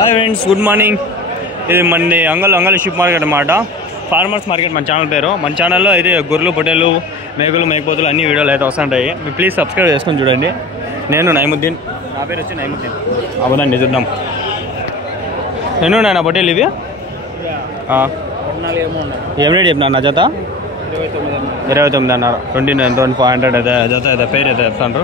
Hi friends, good morning. ఇది మన అంగల్ ship market అన్నమాట. ఫార్మర్స్ మార్కెట్ మన ఛానల్ పేరు. మన ఛానల్లో అయితే గొర్రెలు, పొట్టేలు, మేకలు, మేకపోతులు అన్ని వీడియోలు అయితే వస్తుంటాయి. మీరు ప్లీజ్ సబ్స్క్రైబ్ చేసుకొని చూడండి. నేను నైముద్దీన్, నా పేరు వచ్చి నైముద్దీన్. అవదండి, చూద్దాం. ఎన్ని ఉన్నాయి నా పొట్టేలు ఇవి? ఏం రేట్ చెప్పినా నా జత? 29 అన్నారు. 29,500 అయితే జత అయితే పేరు అయితే చెప్తాను.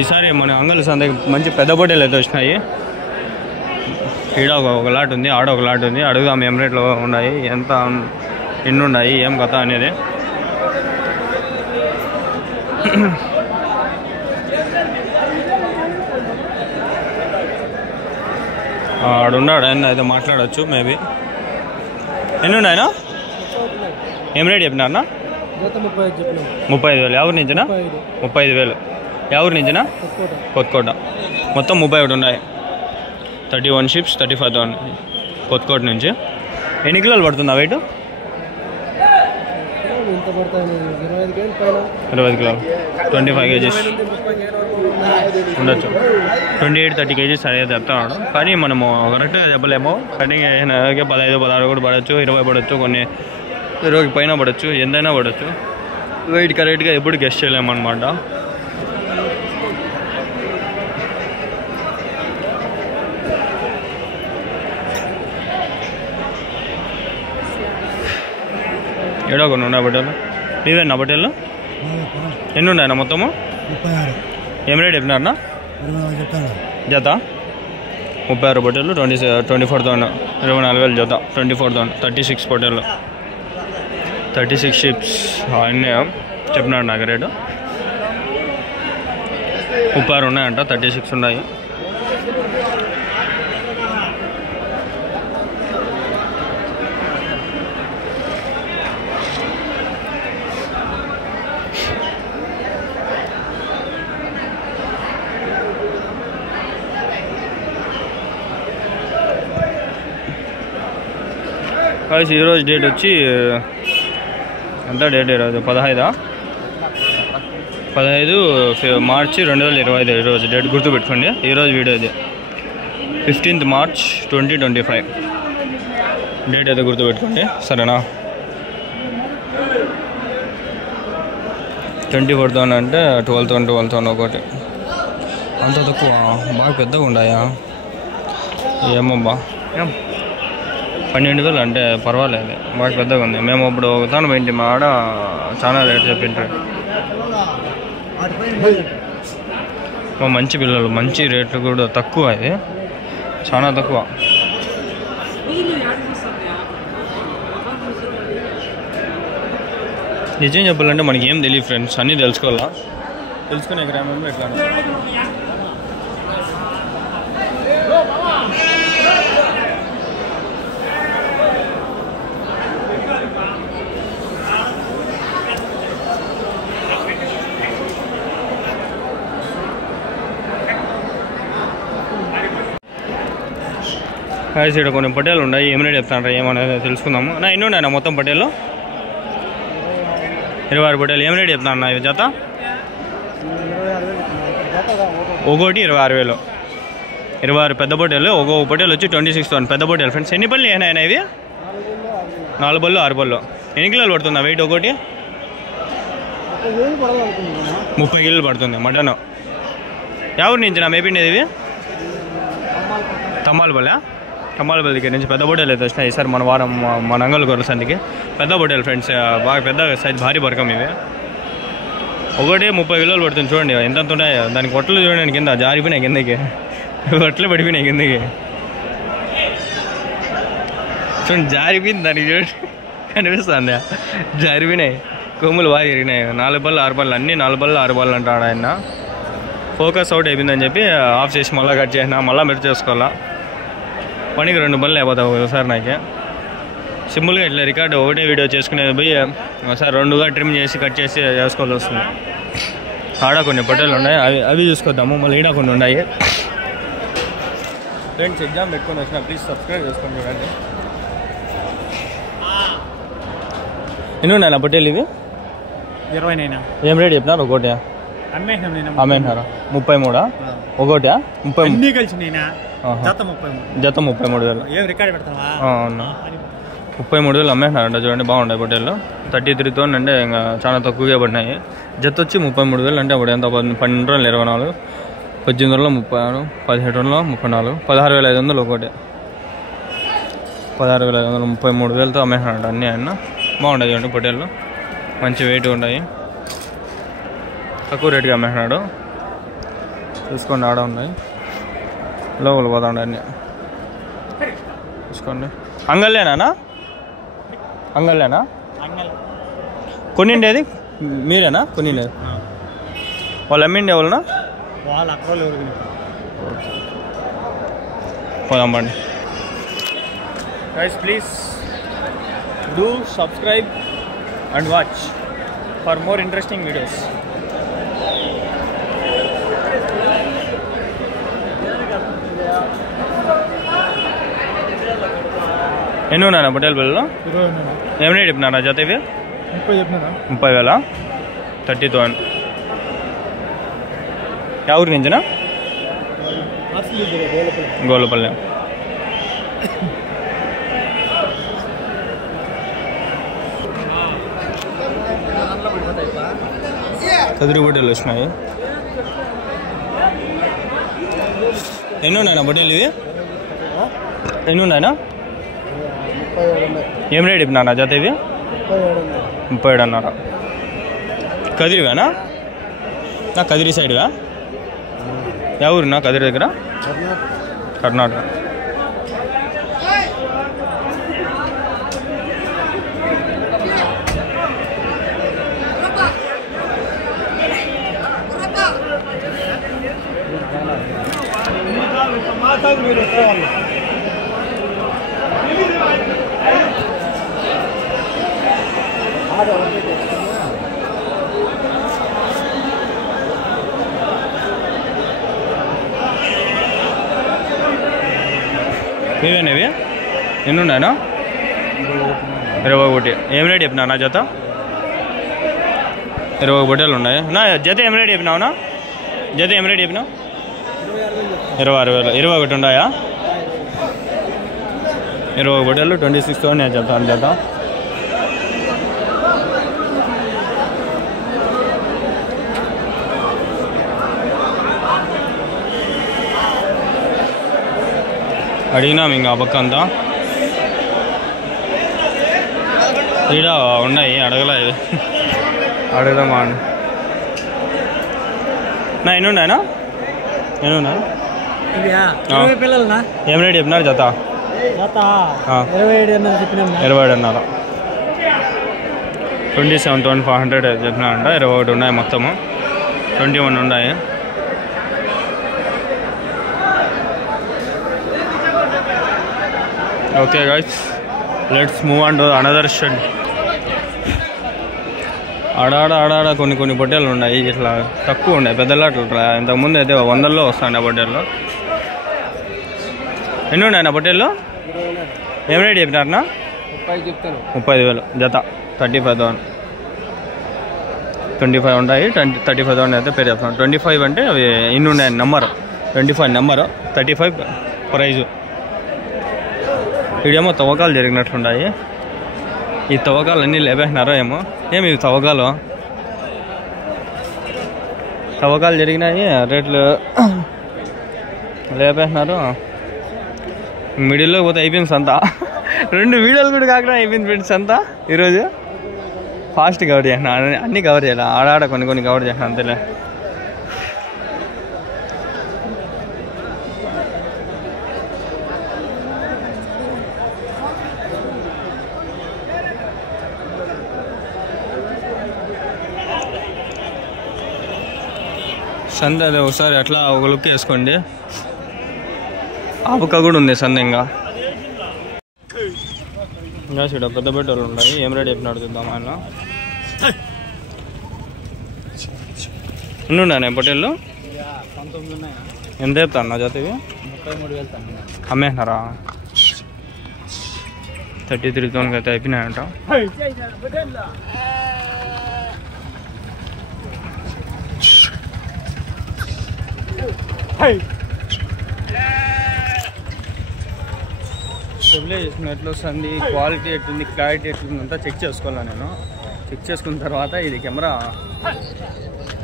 ఈసారి మన అంగల్ సందకి మంచి పెద్ద పొట్టేలు అయితే వచ్చినాయి. ఈడ ఒక లాట్ ఉంది, ఆడ ఒక లాట్ ఉంది. అడుగుదాం ఏం రేట్లో ఉన్నాయి, ఎంత ఎన్ని ఉన్నాయి, ఏం కథ అనేది. ఆడున్నాడు ఆయన అయితే మాట్లాడవచ్చు మేబీ. ఎన్ని ఉన్నాయనా? ఏం రేట్ చెప్పినారన్నా? 35,000. ఎవరి నుంచినా? 35,000. ఎవరి నుంచినా? కొత్తకోట. మొత్తం 31 ఉన్నాయి. 31 షిప్స్, 35,000 కొత్తకోట నుంచి. ఎన్ని కిలోలు పడుతుందా వెయిట్? 25 కిలోలు, 25 కేజీస్ ఉండొచ్చు. 28-30 కేజీస్ అనేది చెప్తున్నాడు. కానీ మనము కరెక్ట్గా చెప్పలేము. కటింగ్ 15-16 కూడా పడవచ్చు, 20 పడవచ్చు, కొన్ని 20 పైన పడవచ్చు, ఎంతైనా పడవచ్చు. వెయిట్ కరెక్ట్గా ఎప్పుడు గెస్ట్ చేయలేము అనమాట. ఏడో కొన్ని ఉన్నాయి బట్టలు. నీవేనా బట్టలు? ఎన్ని ఉన్నాయన్నా మొత్తము? 36. ఏం రేట్ చెప్పినారన్నా? జత 36 బట్టలు, 24,000, 24,000 జత, 24,000, 36 బట్టలు, 36 షిప్స్ అన్నీ చెప్పినాడు నాకు రేటు. 36 ఉన్నాయంట, 36 ఉన్నాయి. కాదు, ఈరోజు డేట్ వచ్చి ఎంత డేట్? ఈరోజు 15 మార్చి 2025. ఈరోజు డేట్ గుర్తుపెట్టుకోండి. ఈరోజు వీడియో ఇది 15th మార్చ్ 2025 డేట్ అయితే గుర్తుపెట్టుకోండి, సరేనా? 24,000 అంటే 12,000 ఒకటి. అంత తక్కువ? బాగా పెద్దగా ఉన్నాయా? ఏమబ్బా, 12,000 అంటే పర్వాలేదు, బాగా పెద్దగా ఉంది. మేము ఇప్పుడు ఒకతాను పోయింటి, మా ఆడ చాలా రేట్ చెప్పింటారు. మంచి పిల్లలు, మంచి రేట్లు కూడా తక్కువ, ఇది చాలా తక్కువ. నిజం చెప్పాలంటే మనకి ఏం తెలియదు ఫ్రెండ్స్, అన్నీ తెలుసుకోవాలా. తెలుసుకునే గ్రామంలో ఎట్లా కాయస్. ఇక్కడ కొన్ని పొట్టేలు ఉన్నాయి, ఏం రేట్ చెప్తాను ఏమనేది తెలుసుకుందాము. నా ఎన్ని ఉన్నాయన్నా మొత్తం పొట్టేలు? 26 పొట్టేలు. ఏం రేట్ చెప్తాను అన్న ఇవి జత? ఒకటి 26,000. 26 పెద్ద పొట్టేలు. ఒక్కొక్క పొట్టేలు వచ్చి 26,000 పెద్ద పొట్టేలు ఫ్రెండ్స్. ఎన్ని పళ్ళు ఏమైనా ఇవి? 4 పళ్ళు, 6 పళ్ళు. ఎన్ని కిలోలు పడుతుందా వెయిట్ ఒకటి? 30 కిలోలు పడుతుంది మటన్. ఎవరి నుంచి నా మేపిండేది ఇవి? తమ్మాలపల్లి దగ్గర నుంచి పెద్ద బొట్టేలు అయితే వచ్చినాయి సార్ మన వారం, మన అంగల్ గొర్రెల సందికి. పెద్ద బొట్టేలు ఫ్రెండ్స్, బాగా పెద్ద సైజ్, భారీ బరకం ఇవి. ఒకటి 30 కిలోలు పడుతుంది. చూడండి ఎంత ఉన్నాయో. దానికి కొట్టలు చూడండి, కింద జారిపోయినాయి, కిందకి కొట్టలు పడిపోయినాయి కిందకి. చూడండి జారిపోయింది, దానికి చూడండి కనిపిస్తుంది, జారిపోయినాయి. కొమ్ములు బాగా జరిగినాయి. 4 పళ్ళు, 6 పళ్ళు, అన్నీ 4 పళ్ళు, 6 పళ్ళు అంటాడు ఆయన. ఫోకస్ అవుట్ అయిపోయిందని చెప్పి ఆఫ్ చేసి మళ్ళీ కట్ చేసిన, మళ్ళీ మెరు చేసుకోవాలా. పనికి 2 పళ్ళు అయిపోతావు ఒకసారి. నాకే సింపుల్గా ఇట్లా రికార్డు ఒకటే వీడియో చేసుకునేది పోయి ఒకసారి 2గా ట్రిమ్ చేసి కట్ చేసి చేసుకోవాల్సి వస్తుంది. ఆడ కొన్ని పొట్టేలు ఉన్నాయి, అవి చూసుకొద్దాము. మళ్ళీ ఈడ కొన్ని ఉన్నాయి ఫ్రెండ్స్. ఎగ్జామ్ పెట్టుకొని వచ్చిన ప్లీజ్ సబ్స్క్రైబ్ చేసుకోండి. చూడండి ఎన్ని ఉన్నాయి నా పొట్టేలు ఇవి? 29. ఏం రేట్ చెప్పినారు ఒకటి? అమ్మేసినారా 33 ఒకటి 30 కలిసి జత 33,000 అవునా 33,000 అమ్మేసినారంట చూడండి బాగుంటాయి పొట్టేళ్ళు 33తో అంటే ఇంకా చాలా తక్కువగా పడినాయి జత వచ్చి 33,000 అంటే అప్పుడు ఎంత 12 రోజులు 24 18 రోజుల్లో 36 17 రోజుల్లో 34 16,500 ఒకటి 16,500 33,000తో అమ్మేసినారంట అన్నీ ఆయన బాగుంటాయి చూడండి పొట్టేళ్ళు మంచి వెయిట్ ఉంటాయి తక్కువ రేటుగా అమ్మేసినాడు చూసుకోండి ఆడ ఉన్నాయి లోపల పోతాండి అన్నీ చూసుకోండి అంగల్లేనా అంగల్లేనా కొన్నిండేది మీరేనా కొన్నిండేది వాళ్ళు అమ్మిండి ఎవరన్నా పోదాం పండి guys please do subscribe and watch for more interesting videos ఎన్ని ఉన్నాయా పొట్టేలు పిల్లలు ఏం రేట్ చెప్పినారా జత ఇవి 30,000 30,000 ఎవరి నుంచినా గోలపల్లి కదిరి పొట్టేలు వచ్చినాయి ఎన్ని ఉన్నాయన్నా పొట్టేలు ఇవి ఎన్ని ఉన్నాయనా ఏం రేట్ చెప్పినా జత ఇవి 37,500 కదిరివేనా నా కదిరి సైడ్వా ఎవరు నా కదిరి దగ్గర కర్ణాటక ఇవేనేవి ఎన్ని ఉన్నాయనా 21 ఏం రేట్ చెప్పినా నా జత 20 పొట్టేలు ఉన్నాయి నా జత ఏం రేట్ చెప్పినావునా జత ఏం రేట్ చెప్పినావు 26,000 21 ఉన్నాయా 20 పొట్టేలు 26,000 నేను చెప్తాను జత అడిగినాం ఇంకా ఆ పక్క అంతా ఈడ ఉన్నాయి అడగలేదు అడుగుదామా నా ఎన్ని ఉన్నాయనా ఎన్ని ఉన్నాయి ఏం రేట్ చెప్పినారు జత 27,500 27,500 చెప్పినారంట 21 ఉన్నాయి మొత్తము 21 ఉన్నాయి okay guys let's move on to another shed ఆడాడ కొన్ని పొట్టేలు ఉన్నాయి ఇట్లా తక్కువ ఉన్నాయి పెద్దలాట్లు ఇంతకుముందు అయితే 100లో వస్తాయి పొట్టేళ్ళు ఎన్ని ఉన్నాయి నా పొట్టేళ్ళు ఏం రేట్ చెప్పినారనా 30,000 జత 35,000 25 ఉంటాయి 35,000 అయితే పేరు చెప్తాను 25 అంటే అవి ఇన్ని ఉన్నాయి నెంబర్ 25 నెంబరు 35 ప్రైజు ఇదేమో తవ్వకాలు జరిగినట్లున్నాయి ఈ తవ్వకాలు అన్నీ లేపేసినారో ఏమో ఏమి తవ్వకాలు జరిగినాయి రేట్లు లేపేసినారు మిడిల్లో పోతే అయిపోయింది సంత 2 వీడియోలు కూడా కాకుండా అయిపోయింది ఫ్రెండ్స్ సంత ఈరోజు ఫాస్ట్ కవర్ చేసిన అన్నీ కవర్ చేయాలి ఆడాడ కొన్ని కవర్ చేసిన అంతేలే సంద అదే ఒకసారి అట్లా ఒక లుక్ వేసుకోండి ఆపక కూడా ఉంది సంద ఇంకా చూడ పెద్ద పెద్దలు ఉన్నాయి ఏం రేట్ చెప్పినాడు చూద్దాం ఆయన ఎన్ని ఉన్నాయి పొట్టేళ్ళు ఎంత చెప్తాను నా జత ఇవి అమ్మేసినారా 33,000 అయితే అయిపోయినాయంట స్టెబిలైజేషన్ ఎట్లా వస్తుంది, క్వాలిటీ ఎట్లుంది, క్లారిటీ ఎట్లుంది అంతా చెక్ చేసుకోవాలి. నేను చెక్ చేసుకున్న తర్వాత ఇది కెమెరా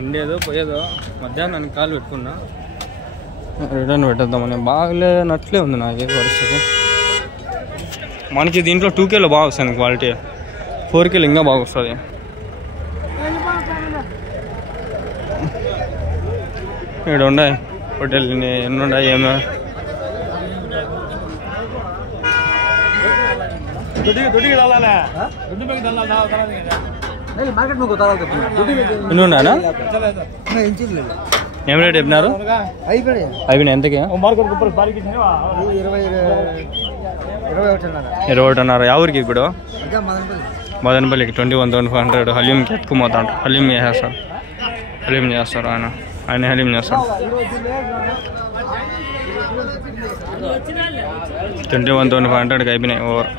ఉండేదో పోయేదో మధ్యాహ్నానికి కాలు పెట్టుకున్నా, రిటర్న్ పెట్టేద్దామని. బాగలేనట్లే ఉంది నాకు పరిస్థితి. మనకి దీంట్లో 2Kలో బాగా వస్తుంది క్వాలిటీ, 4Kలో ఇంకా బాగా వస్తుంది. ఇక్కడ ఉన్నాయి హోటల్ ఎన్ని ఉన్నాయి ఏమో. ఎన్ని ఉన్నాయా? ఏం రేట్ చెప్పినారు? అయిపోయినాయి. ఎంతకి? 21.5. ఎవరికి ఇప్పుడు? మదనపల్లికి 21,500. హలీంకి ఎత్తుకుపోతాడు. హలీం చేస్తారు, హలీం చేస్తారు. ఆయన హలీం చేస్తారు. 21,500కి అయిపోయినాయి ఓవర్.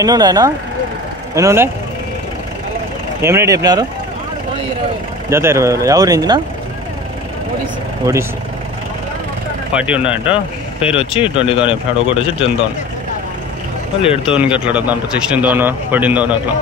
ఎన్ని ఉన్నాయన్నా? ఎన్ని ఉన్నాయి? ఏం రేట్ చెప్పినారు? జత 20,000. ఎవరి నుంచినా? ఒడిస్సీ. 40 ఉన్నాయంట. పేరు వచ్చి 20,000 చెప్పినాడు. ఒకటి వచ్చి 10,000. వాళ్ళు 8,000కి అట్లా అడుగుతాంటారు. 16,000, 14,000 అట్లా.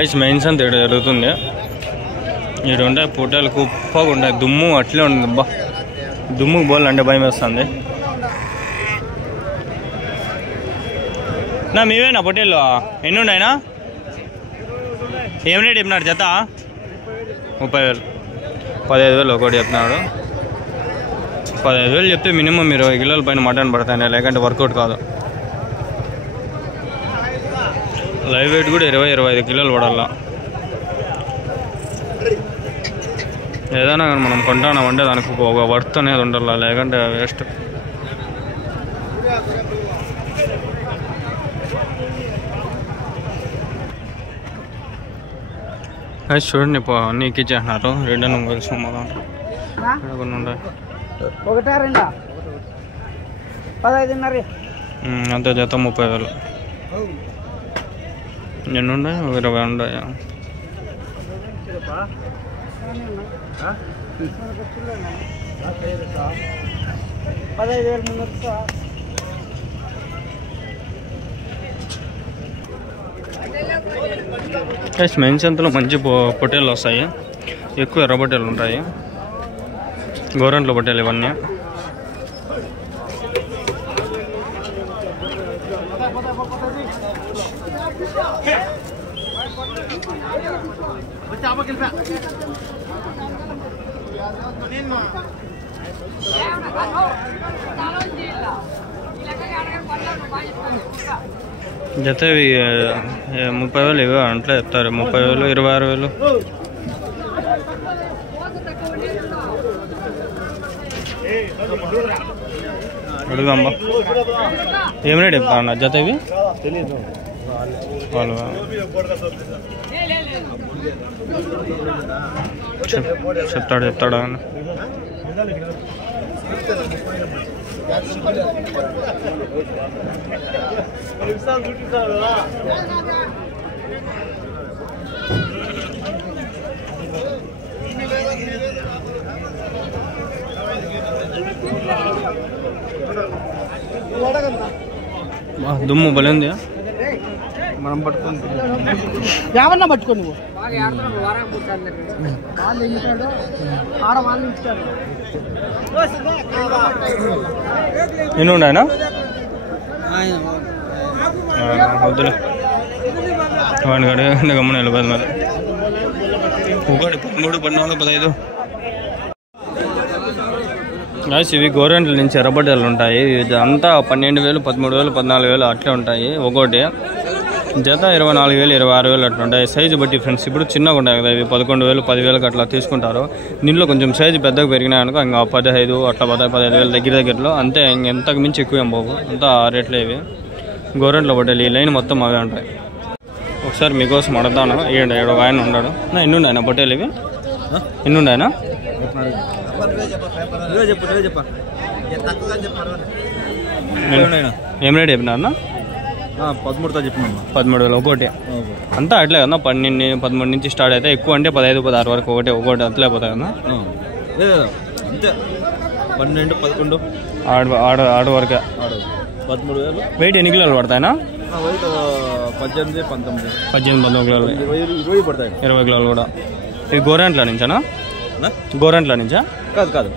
ఐస్ మెయిన్స్ అంత ఇక్కడ జరుగుతుంది. ఈ ఉండే పొట్టేలు కుప్పగా ఉంటాయి, దుమ్ము అట్లే ఉంటుంది. అబ్బా దుమ్ముకు పోవాలంటే భయం వేస్తుంది. నా మీవేనా పొట్టేళ్ళు? ఎన్ని ఉన్నాయినా? ఏం రేట్ చెప్పినాడు జత? 30,000. 15,000 ఒకటి చెప్తున్నాడు. 15,000 చెప్తే మినిమం 20 కిలోల పైన మటన్ పడతాయి, లేకంటే వర్కౌట్ కాదు. లైవ్ వెయిట్ కూడా 20-25 కిలోలు పడాలా. ఏదైనా కానీ మనం కొంటామంటే దానికి ఒక వర్త్ అనేది ఉండాలి, లేకంటే వేస్ట్. అది చూడండి, అన్నీ ఎక్కించేస్తున్నారు. రిటర్న్ కలిసి కొన్ని ఉన్నాయి. అంతే జత 30,000. ఎన్ని ఉన్నాయి? 20 ఉన్నాయి. మెయిన్స్ అంతలో మంచి పొట్టేళ్ళు వస్తాయి, ఎక్కువ ఎర్ర పొట్టేళ్ళు ఉంటాయి. గోరంట్ల పొట్టేలు ఇవన్నీ. జత 30,000 ఇవి అట్లా చెప్తారు. 30,000, 26,000. అడుగుదాంబా. ఏం రేట్ చెప్తా అన్న జత ఇవి? వాళ్ళు చెప్తాడు అన్న. దుమ్ము భలే ఉంది. మనం పట్టుకుంది ఏమన్నా పట్టుకో నువ్వు. ఎన్ని ఉన్నాయనా? వద్దులే వాడిని కడిగా గమ్మున వెళ్ళిపోదు మరి. ఒకటి 13, 14, 15. ఇవి గవర్నమెంట్ల నుంచి ఎర్రబడ్డలు ఉంటాయి. అంతా 12,000, 13,000, 14,000 అట్లే ఉంటాయి ఒకటి. జత 24,000, 26,000 అట్లా ఉంటాయి. సైజు బట్టి ఫ్రెండ్స్. ఇప్పుడు చిన్నగా ఉంటాయి కదా ఇవి 11,000, 10,000 అట్లా తీసుకుంటారు. దీనిలో కొంచెం సైజు పెద్దగా పెరిగినాయనుకో ఇంకా 15 అట్లా 15,000 దగ్గరలో అంతే. ఇంతకు మించి ఎక్కువ ఏం పోవు. అంతా రేట్లే ఇవి గవర్నమెంట్లో పడ్డాయి. ఈ లైన్ మొత్తం అవే ఉంటాయి. ఒకసారి మీకోసం అడతాను. ఈడ ఒక ఆయన ఉన్నాడు. ఎన్ని ఉన్నాయన పొట్టేలు ఇవి? ఎన్ని ఉన్నాయన? ఏం రేట్ చెప్పినారన్నా? 13తో చెప్పినా. 13,000 ఒకటి. అంతా అట్లే కదా 12, 13 నుంచి స్టార్ట్ అయితే ఎక్కువ అంటే 15, 16 వరకు ఒకటి అట్లే పోతాయి కదా. అంతే 12, 11 ఆడ వరకే. 13,000. వెయిట్ ఎన్ని కిలోలు పడతాయినా? 18, 19. 19 కిలోలు. 20 పడతాయి. 20 కిలోలు కూడా. ఇది గోరెంట్ల నుంచానా? గోరెంట్ల నుంచా? కాదు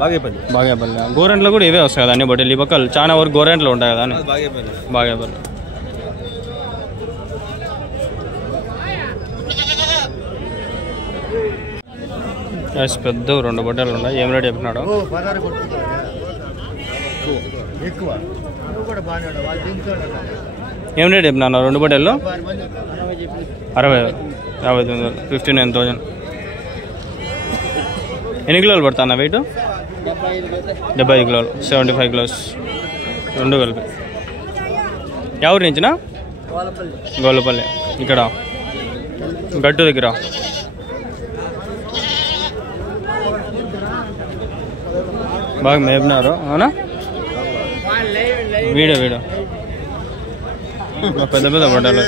బాగేపల్లి. గోరెంట్లో కూడా ఇవే వస్తాయి కదా అన్ని బట్టలు. ఈ పక్కలు చాలా వరకు గోరెంట్లో ఉంటాయి కదా అని. బాగేపల్లి. పెద్ద 2 బట్టలు ఉన్నాయి. ఏం రేట్ చెప్పినాడు? ఏం రేట్ చెప్పినా 2 బట్టలు? 59,000, 59,000. ఎన్ని కిలోలు పడతానా వెయిట్? 75 కిలోలు, 75 కిలోస్ 2 కలిపి. ఎవరి నుంచినా? గోళ్ళపల్లి. ఇక్కడ గట్టు దగ్గర. బాగా మేపినారు అవునా? వీడియో పెద్ద పడ్డారు.